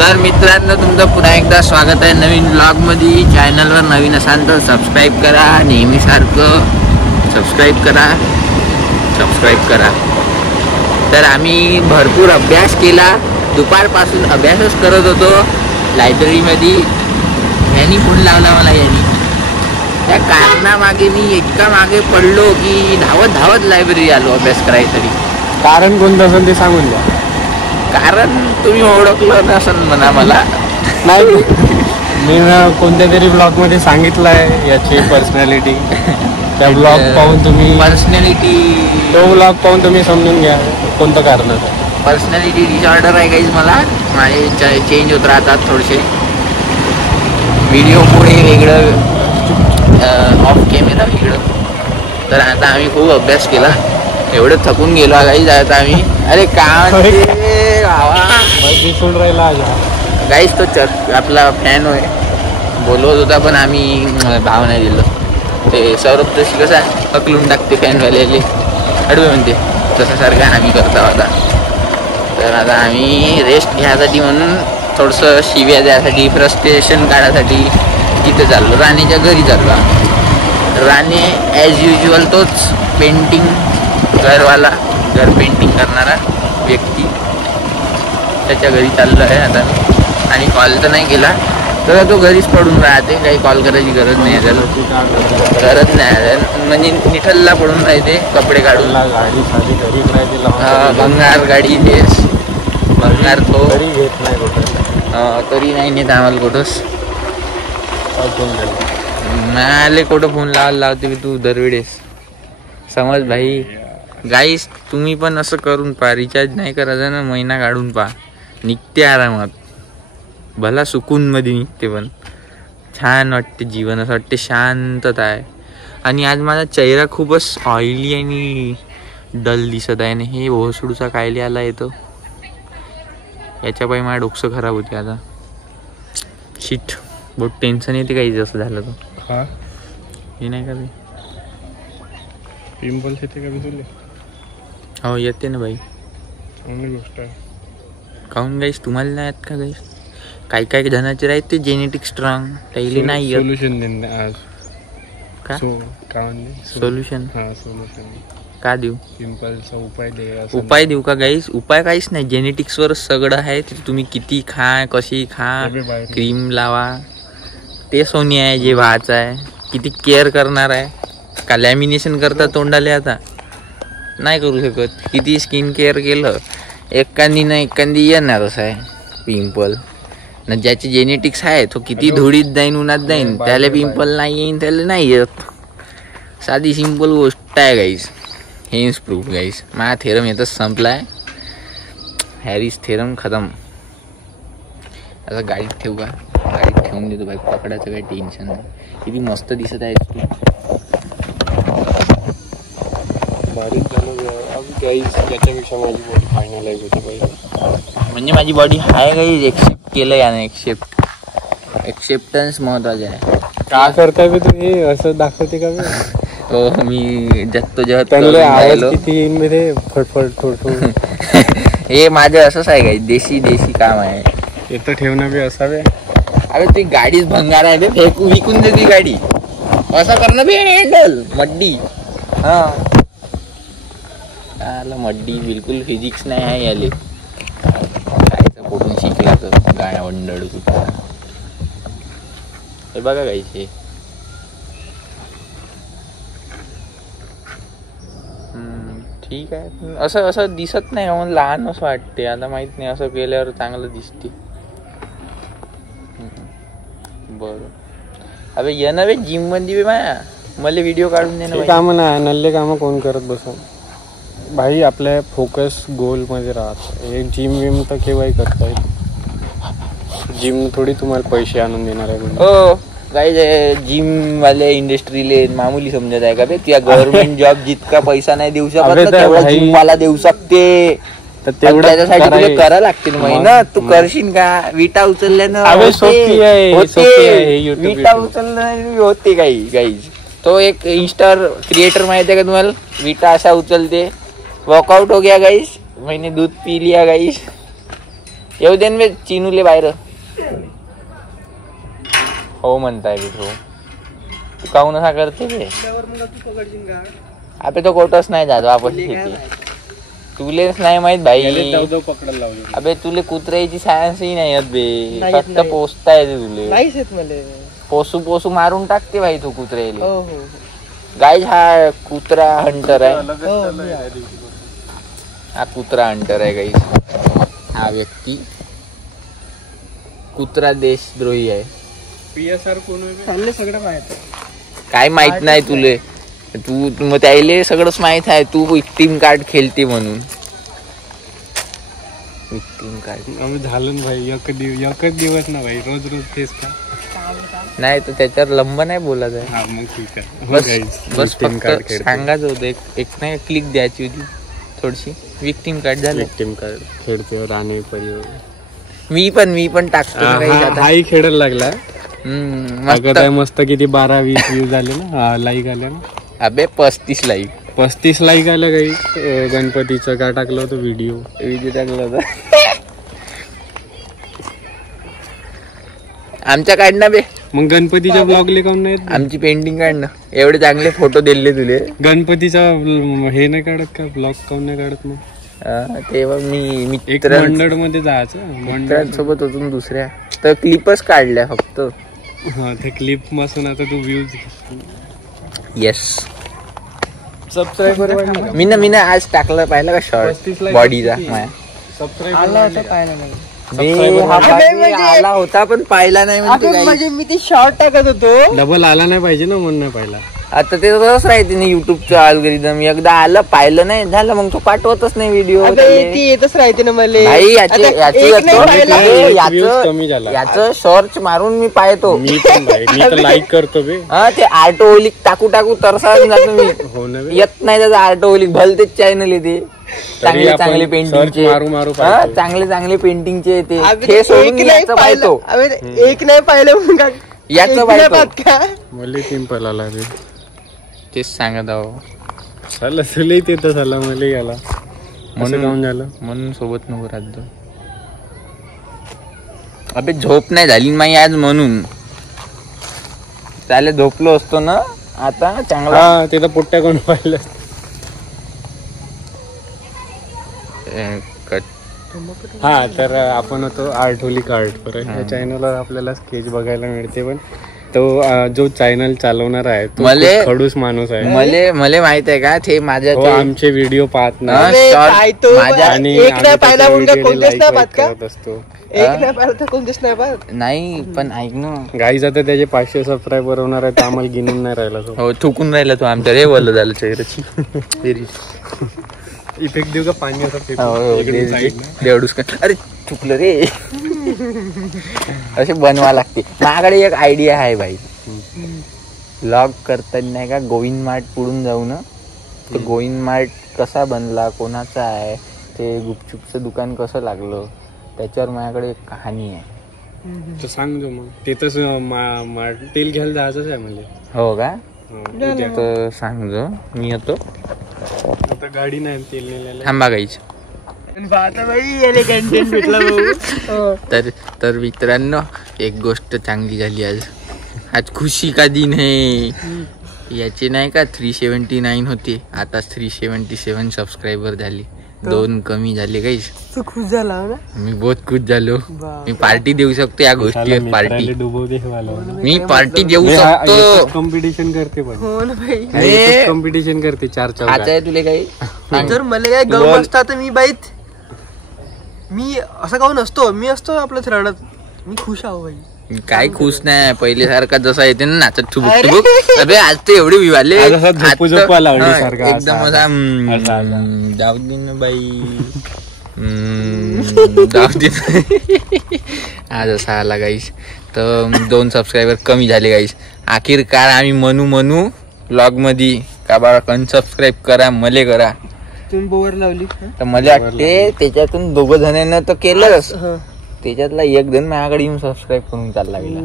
तर मित्रांनो, तुमचं पुन्हा एकदा स्वागत आहे नवीन ब्लॉगमध्ये. चॅनलवर नवीन असाल तर सबस्क्राईब करा, नेहमीसारखं सबस्क्राईब करा. तर आम्ही भरपूर अभ्यास केला, दुपारपासून अभ्यासच करत होतो लायब्ररीमध्ये. यांनी फोन लावला मला. यांनी त्या कारणामागे मी इतका मागे पडलो की धावत लायब्ररी आलो अभ्यास करायसाठी. कारण कोणतं असेल ते सांगून द्या. कारण तुम्ही ओळखलं नसेल म्हणा मला. नाही, मी कोणत्या तरी ब्लॉगमध्ये सांगितलं आहे याची पर्सनॅलिटी. त्या ब्लॉग पाहून तुम्ही तो ब्लॉग पाहून तुम्ही समजून घ्या कोणतं कारण आहे. पर्सनॅलिटी डिसऑर्डर आहे काहीच मला. माझे चेंज होत राहतात थोडेसे. व्हिडिओमुळे वेगळं, ऑफ कॅमेरा वेगळं. तर आता आम्ही खूप अभ्यास केला, एवढं थकून गेलो काही जायचं आम्ही. अरे काय दिसून राहिला गाईच तो आपला फॅन होय बोलवत होता, पण आम्ही भाव नाही दिलं. ते सौरभ तशी कसा पकडून टाकते फॅनवाल्याले, अडवे म्हणते तसं सारखं आम्ही करतो आता. तर आता आम्ही रेस्ट घ्यायसाठी म्हणून थोडंसं शिव्या द्यायसाठी, फ्रस्ट्रेशन काढायसाठी तिथे चाललो, राणीच्या घरी चाललो. राणी ॲज युजल तोच पेंटिंग घरवाला, घर पेंटिंग करणारा व्यक्ती, त्याच्या घरी चाललो आहे आता मी. आणि कॉल तर नाही केला तर तो घरीच पडून राहते, काही कॉल करायची गरज नाही आहे त्याला. गरज नाही म्हणजे निठलला पडून राहते कपडे काढून. भंगार गाडी तेच भंगार तो घेत नाही तरी नाही नेत आम्हाला कुठंच. मला कुठं फोन लावते की तू दरवेळेस समज भाई. गाईस तुम्ही पण असं करून पहा, रिचार्ज नाही करायचं ना, महिना काढून पहा, निघते आरामात. भला सुकूनमध्ये निघते, पण छान वाटते जीवन, असं वाटते शांतता आहे. आणि आज माझा चेहरा खूपच ऑइली आणि डल दिसत आहे. आणि हे भोसडूचा कायले आला येतो, याच्यापायी माझं डोकं खराब होते आता. शिट, बहुत टेन्शन येते काही जसं झालं तर. हे नाही का पिंपल्स येते का तुला? हो येते ना भाई. चांगली गोष्ट आहे. काहून गाईस तुम्हाला नाही आहेत का गाईस? काही जणांचे राहते जेनेटिक स्ट्रॉंग, त्याला नाही येत. सोल्युशन आज का सोल्युशन का देऊ? पिंपलचा उपाय देऊ का गाईस? उपाय काहीच नाही, जेनेटिक्सवर सगळं आहे. तुम्ही किती खा, कशी खा, क्रीम लावा, ते सोनी आहे जे व्हायचं आहे. किती केअर करणार आहे का? लॅमिनेशन करता तोंडाले आता नाही करू शकत. किती स्किन केअर केलं, एखादी ना एखादी येणारच आहे पिंपल. ना ज्याचे जेनेटिक्स आहे तो किती धुळीत जाईन, उन्हात जाईन, त्याला पिंपल नाही येईन, त्याला नाही येत. साधी सिंपल गोष्ट आहे गाईस. हेन्स प्रूफ गाईस. माझा थेरम येतच संपलाय. हॅरिस थेरम खतम. आता गाडीत ठेवू का? गाडीत ठेवून देतो बाईक, पकडायचं काही टेन्शन नाही. किती मस्त दिसत आहे तू. त्याच्यापेक्षा माझी बॉडी फायनलाइज होती पाहिजे. म्हणजे माझी बॉडी आहे काही एक्सेप्ट केलं याने. एक्सेप्टन्स महत्वाचे आहे. का करताय बे तुम्ही असं दाखवते का बे? हो मी जगतो किती फटफट थोडं. हे माझं असंच आहे काही देशी काम आहे. इथं ठेवणं बी असावे. अरे ती गाडीच भंगार आहे बे, विकून दे ती गाडी. असं करणं बी हँडल मड्डी. हा आला मड्डी, बिलकुल फिजिक्स नाही आहे याले. कायचं कुठून शिकला तर गाड्या वंडळ कुठं. हे बघा काहीचे ठीक आहे. असं दिसत नाही म्हणून लहान असं वाटते. आता माहित नाही, असं केल्यावर चांगलं दिसते. बरं अबे ये ना बे जिम मध्ये बी माया, मला व्हिडिओ काढून दे ना. काम ना नल्ले काम कोण करत बसून भाई. आपल्या फोकस गोल मध्ये राहत. हे जिम विम तर केव्हाही करता येईल. जिम थोडी तुम्हाला पैसे आणून देणार आहे. हो काही जिम वाले इंडस्ट्रीले मामूली समजत आहे का बे? त्या गव्हर्नमेंट जॉब जितका पैसा नाही देऊ शकत तेवढा जिम वाला देऊ शकते. तर तेवढं त्याच्यासाठी तुला करायचं. करा लागतील महिना. तू करशील का? विटा उचलल्यानं अबे सोपी आहे, सोपी आहे YouTube. विटा उचलल्यानं होते काही गाईज. तो एक इंस्टा क्रिएटर माहिती आहे का तुम्हाला? विटा अशा उचलते. वर्कआउट हो गया गाईज. मैंने दूध पी लिया गाईज. येऊ दे ना चिनूले बाहेर. हो म्हणताय बी तो. तू काहून असा करते बे? अबे तो कोटच नाही जात वापस येते. तुलेच नाही माहित भाई. पकडायला लावलं. अबे तुले कुत्र्याची सायन्सही नाही येत बे. फक्त पोचता येते तुले. पोसू मारून टाकते भाई तो कुत्र्याला. गाईज हा कुत्रा हंटर आहे. हा कुत्रा हंटर आहे गाईज. हा व्यक्ती कुत्रा देशद्रोही आहे. PSR कोण आहे? सगळं माहित काय माहित नाही तुले. तू मग त्याले सगळंच माहित आहे. तू विक्टीम कार्ड खेळते म्हणून. विक्टीम कार्ड आम्ही झालं ना भाई. एकच दिवस ना भाई. रोज तेच का? नाही तर त्याच्यावर लंब नाही बोलायचं आहे. हा मग ठीक आहे. बस फक्त सांगायचं होतं. एक नाही क्लिक द्यायची होती थोडीशी. विक्टीम कार्ड झालं. विक्टीम कार्ड खेळते राणे परिवार. मी पण टाकतो ना काही आता. हाही खेळायला लागला. मस्त. मस्त किती 12-20 व्ह्यूज आले ना. लाईक आले ना. अबे 35 लाईक. 35 लाईक आलं काही. गणपतीचं काय टाकलं होतं व्हिडिओ टाकलं होतं. आमच्या काढणं बे. मग गणपतीच्या ब्लॉगले काऊन नाही? आमची पेंटिंग काढणं. एवढे चांगले फोटो दिले तुले. गणपतीचा हे नाही काढत का? ब्लॉग काऊन नाही काढत मग? तेव्हा मी एक मंडळ मध्ये जायचं. मित्रांसोबत होतो दुसऱ्या तर क्लिपच काढल्या फक्त. हा ते क्लिप पासून आता तू व्ह्यूज. येस. सबस्क्राईबर मी ना आज टाकलं पाहिलं का शॉर्ट बॉडीचा. आला होता पण पाहिला नाही. म्हणजे मी ते शॉर्ट टाकत होतो. डबल आला नाही पाहिजे ना म्हणून नाही पाहिला. आता ते तसंच राहते ना युट्यूबचं अल्गोरिदम. एकदा आलं पाहिलं नाही झालं मग तो पाठवतच नाही व्हिडिओ. ती येतच राहते ना मला. भाई कमी झाला. याचं सर्च मारून मी पाहतो. मी तर लाईक करतो बे. हा ते आर्टोलिक टाकू तरसाळून जातो मी. हो ना. येत नाही त्याचं आर्टोलिक. भलतेच चॅनल येते चांगले पेंटिंगचे. चांगले पेंटिंगचे येते. हे सोडून याचं पाहतो. एक नाही पाहिलं याचं पाहतो. मला सिंपल आला रे. तेच सांगत आहो. झालं तुला ते तर झाला मला याला. म्हणून झालं म्हणून सोबत नको राहतो. अबे झोप नाही झाली माई आज म्हणून. त्याला झोपलो असतो ना आता चांगला. ते तर पोट्ट्या कोण पाहिलं. हा तर आपण होतो आर्टोलिक आर्ट. परत या चॅनलवर आपल्याला स्केच बघायला मिळते. पण तो जो चॅनल चालवणार आहे तो खडूस माणूस आहे. मला माहित आहे का ते माझ्या आमचे व्हिडिओ पाहत नाही. नाही पण ऐक ना गाईज आता त्याचे 500 सबस्क्रायबर होणार आहे. आम्हाला गिनून नाही राहिला. हो थुकून राहिला तो आमच्या. रे बोललं झालं चेहऱ्याची. इफेक्ट देऊ का पाणी देवडूस का? अरे चुकलं रे. असे बनवा लागते. माझ्याकडे एक आयडिया आहे भाई. व्लॉग करताना नाही का गोविंद मार्ट पुढून जाऊ ना. तर गोविंद मार्ट कसा बनला, कोणाचा आहे, ते गुपचूपचं दुकान कसं लागलं, त्याच्यावर माझ्याकडे एक कहाणी आहे. सांग मग. ते तर तेल घ्यायला जायचंच आहे म्हणजे. हो का? तर सांगतो मी येतो. आता गाडी नाही तेल नेलेलं. थांबा गाईच. तर मित्रांनो एक गोष्ट चांगली झाली आज. आज खुशी का दिन है. याचे नाही का 379 होते, आता 377 सबस्क्रायबर झाले. 2 कमी झाले गाईस. तू खुश झाला ना? मी बहुत खुश झालो. मी पार्टी देऊ शकतो या गोष्टीवर. पार्टी मी पार्टी देऊ शकतो. कॉम्पिटिशन करते पण. हो ना भाई. कॉम्पिटिशन करते 4 आता आहे तुला काही. जर मला काय गम असता तर मी बाईत मी असं काहून असतो. मी असतो आपलं रडत. मी खुश आहो भाई. काय खुश नाही पहिले सारखा जसा येते ना नाचत ठुबुक ठुबुक. अबे आज ते एवढे विवाले एकदम असा जाऊ दे ना बाई. जाऊ दे. आज असा आला गाईस. तर 2 सबस्क्रायबर कमी झाले गाईस. आखिरकार आम्ही म्हणू व्लॉग मध्ये का बाळा सबस्क्राईब करा, मले करा. तुम्ही बोवर लावली तर मला वाटते त्याच्यातून 2 जणांना तर केलंच, त्याच्यातला एक जण माझ्याकडे येऊन सबस्क्राईब करून चालला गेला.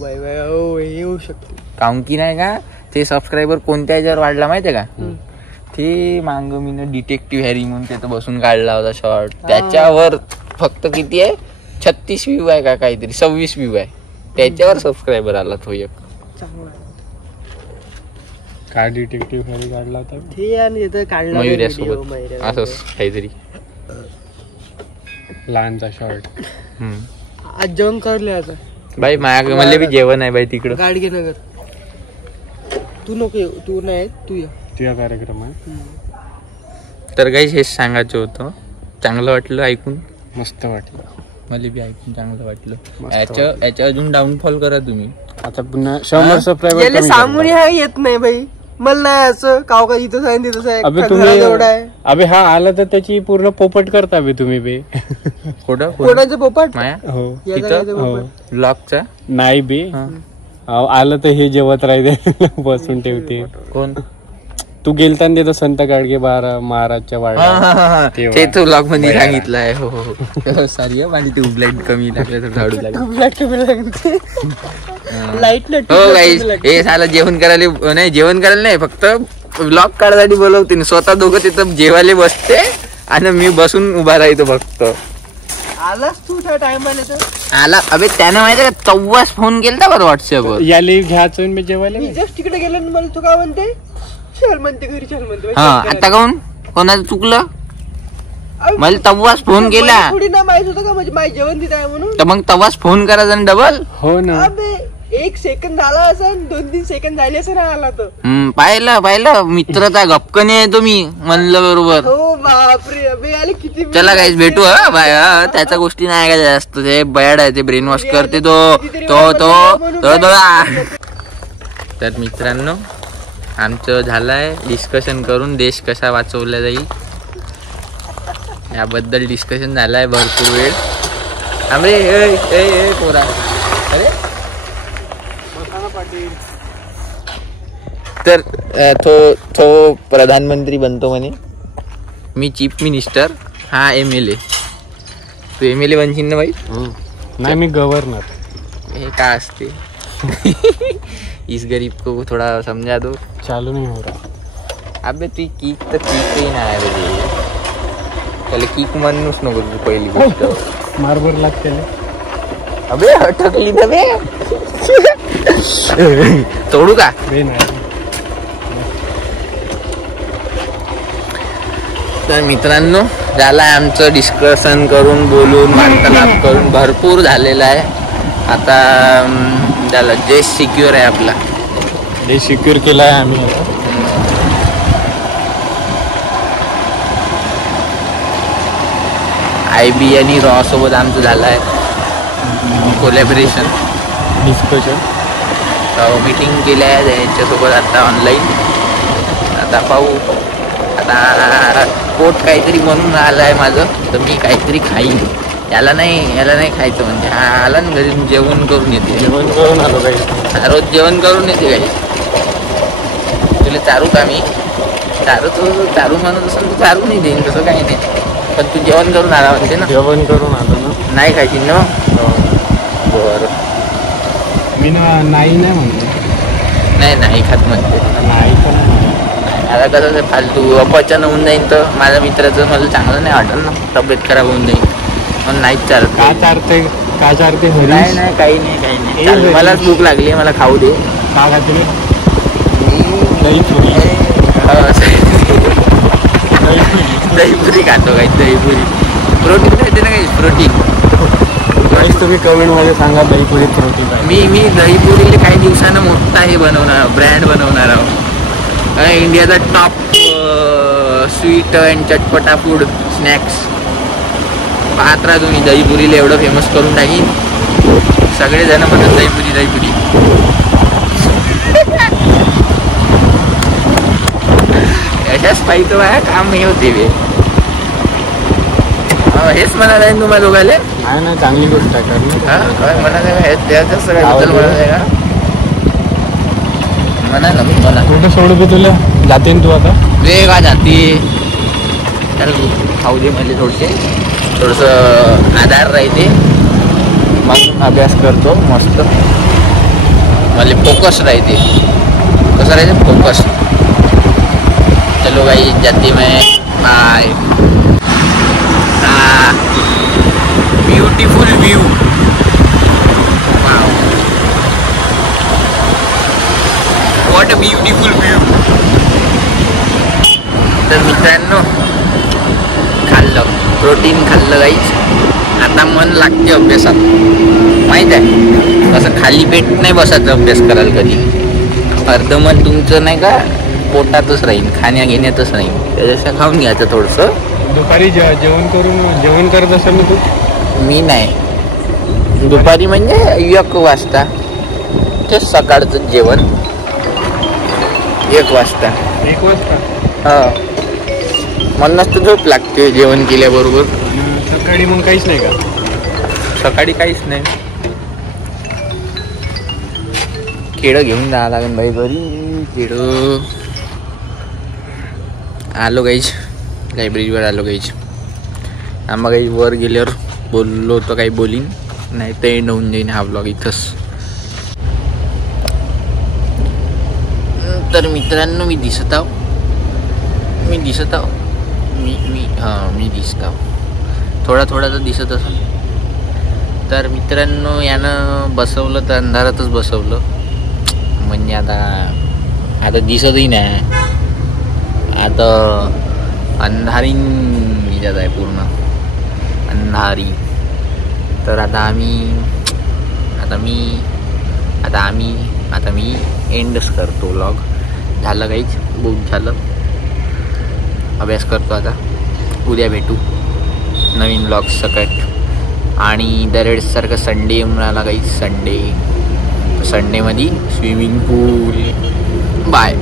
बाय बाय हो हे येऊ शकते. काऊन की नाही का ते सबस्क्रायबर कोणत्या ह्याच्यावर वाढला माहितीये का, ते मांग मीनं डिटेक्टिव्ह हॅरी म्हणून त्याचं बसून काढला होता शॉर्ट, त्याच्यावर फक्त किती आहे 36 व्ह्यू आहे का काहीतरी 26 व्ह्यू आहे, त्याच्यावर सबस्क्रायबर आला तो एक. चांगला काय डिटेक्टिव्ह हॅरी काढला होता ते आणि इथं काढला मयुर्यासोबत असंच काहीतरी लहानचा शॉर्ट. आज जेवण करले आता बाई माझ्या मला बी जेवण आहे बाई तिकडं. गाडगे नगर. तू नको येऊ, तू नाही तू ये. तुझा कार्यक्रम आहे. तर काही हेच सांगायचं होतं. चांगलं वाटलं ऐकून, मस्त वाटलं मला बी ऐकून चांगलं वाटलं. याच्या अजून डाऊनफॉल करा तुम्ही. आता पुन्हा 100 सबस्क्रायबर सांगून येत नाही बाई मला नाही असं काव का इथं आहे तिथं आहे. अबे तुम्ही अबे हा आला तर त्याची पूर्ण पोपट करता बे तुम्ही बे. कोणाचं पोपट माया हो तिथं ब्लॉगचा नाही बे. आलं तर हे जेवत राहते बसून ठेवते. कोण तू गेलता ना तिथं संत गाडगे महाराजच्या वाड्यात ते तो ब्लॉग मध्ये सांगितलं आहे. हो हो सॉरी माझी ट्यूबलाईट कमी लागलं तर झाडू लागली. लाईट हो गाईस हे साला जेवण करायला नाही फक्त ब्लॉग काढायसाठी बोलवते. स्वतः दोघं तिथं जेवायला बसते आणि मी बसून उभा राहतो फक्त. आलास तू त्या टायमाला तर आला. अबे त्यानं माहिती का तव्वाच फोन केलता बरं व्हॉट्सअपवर याले घ्यायचं मी जेवायला. मी जस्ट तिकडे गेलो ना मला तू काय म्हणते चल म्हणते घरी चल म्हणते. हा आता काऊन कोणाचं चुकलं. मला तव्वाच फोन केला थोडी ना माहित होतं का म्हणजे माझी जेवण तिथं आहे म्हणून. तर मग तव्वाच फोन करायचा ना डबल. हो ना. अबे 1 सेकंद झाला असं 2-3 सेकंद झाले असं ना आला तर. पाहिलं मित्रता गपकने आहे तुम्ही म्हणलं बरोबर. हो बापरे अबे आले किती. चला गाईस भेटू. हा बाय. त्याच्या गोष्टी नाही का जास्त ते बॅड आहे ते ब्रेन वॉश करते तो. तर मित्रांनो आमचं झालंय डिस्कशन करून देश कसा वाचवला जाईल याबद्दल डिस्कशन झालंय भरपूर वेळ. अरे पोरा अरे तर तो प्रधानमंत्री बनतो म्हणे. मी चीफ मिनिस्टर हा MLA. तू MLA बनशील ना बाई. नाही मी गव्हर्नर. हे काय असते इस गरीब को थोडा समजा दो. चालू नहीं हो रहा. अबे तू किक तर किकही नाही रे. त्याला किक म्हणूच नको तू पहिली गोष्ट. मार्बर लागते. अबे अटकली ना बे. तोडू का. तर मित्रांनो झालंय आमचं डिस्कशन करून बोलून वार्तालाप करून भरपूर झालेलं आहे. आता झालं देश सिक्युअर आहे आपला. देश सिक्युअर केला आहे आम्ही. IB आणि रॉ सोबत आमचं झालं आहे कोलॅबरेशन डिस्कशन. मीटिंग केल्या आहे त्यांच्यासोबत आता ऑनलाईन. आता पाहू. आता पोट काहीतरी बनून आलं आहे माझं तर मी काहीतरी खाईन. याला नाही खायचं म्हणजे आला ना घरी जेवण करून येते. जेवण करून आलो काही. रोज जेवण करून येते काही. तुला चारू का मी चारू म्हणत असेल तर चारू नाही देईन तसं काही नाही. पण तू जेवण करून आला म्हणते ना. जेवण करून आलो ना. नाही खायची ना. बरं मी नाही म्हणतो. नाही खात म्हणते. नाही पण आता कसं फालतू अपचन होऊन जाईन तर माझ्या मित्राचं मला चांगलं नाही वाटलं ना. तब्येत खराब होऊन जाईल म्हणून नाहीच चालत. का चारते नाही काही नाही. मलाच भूक लागली मला खाऊ दे. का खाते दहीपुरी खातो काही. दहीपुरी प्रोटीन खायचे ना काही. प्रोटीन तुम्ही कमेंट मध्ये सांगा दहीपुरी प्रोटीन. मी दहीपुरीला काही दिवसानं मोठा हे बनवणार ब्रँड बनवणार आहोत. इंडियाचा टॉप स्वीट अँड चटपटा फूड स्नॅक्स. पाहत राहा तुम्ही. दहीपुरीला एवढं फेमस करून टाकीन. सगळेजण म्हणतात दहीपुरी. याच्याच पाहिजे काम हे होते बे. हेच म्हणत आहे तुम्हाला दोघाले. नाही चांगली गोष्ट आहे. म्हणत आहे त्याच्याच सगळ्याबद्दल म्हणत आहे का. म्हणा ना मला कुठं सोडू बी तुला. जाते तू आता वे का जाती. तर खाऊ दे म्हणजे थोडंसं आधार राहते, मग अभ्यास करतो मस्त. मला फोकस राहते. कसं राहते? फोकस. चलो भाई जाते मैं. Bye. Beautiful view. What a beautiful view. तर मित्रांनो खाल्लं, प्रोटीन खाल्लं गाईच. आता मन लागते अभ्यासात, माहीत आहे. असं खाली पेट नाही बसायचं अभ्यास करायला कधी. अर्ध मन तुमचं नाही का पोटातच राहील, खाण्या घेण्यातच राहील. त्याच्यापेक्षा खाऊन घ्यायचं थोडंसं. दुपारी जेवण करत असेल ना तू? मी नाही. दुपारी म्हणजे 1 वाजता. ते सकाळचं जेवण 1 वाजता. 1 वाजता? हा. मला नसतं झोप लागते जेवण केल्याबरोबर. सकाळी मग काहीच नाही का? सकाळी काहीच नाही. केळं घेऊन जावं लागेल बाई घरी. केळं. आलो गाईच, लायब्ररीवर आलो गाईच. आम्हा काही वर गेल्यावर बोललो तर काही बोलीन, नाही तर एंड होऊन जाईन हा ब्लॉग इथंच. तर मित्रांनो मी दिसत आहो. मी दिसत आहो. थोडा तर दिसत असेल. तर मित्रांनो यानं बसवलं तर अंधारातच बसवलं. म्हणजे आता दिसतही नाही. आता अंधारी याच्यात आहे, पूर्ण अंधारी. तर आता मी एंडच करतो व्लॉग. झालं काहीच, बहुत झालं. अभ्यास करतो आता. उद्या भेटू नवीन ब्लॉग सकट. आणि दरवेळेससारखं संडे येऊन राहिला काही. संडेमध्ये स्विमिंग पूल. बाय.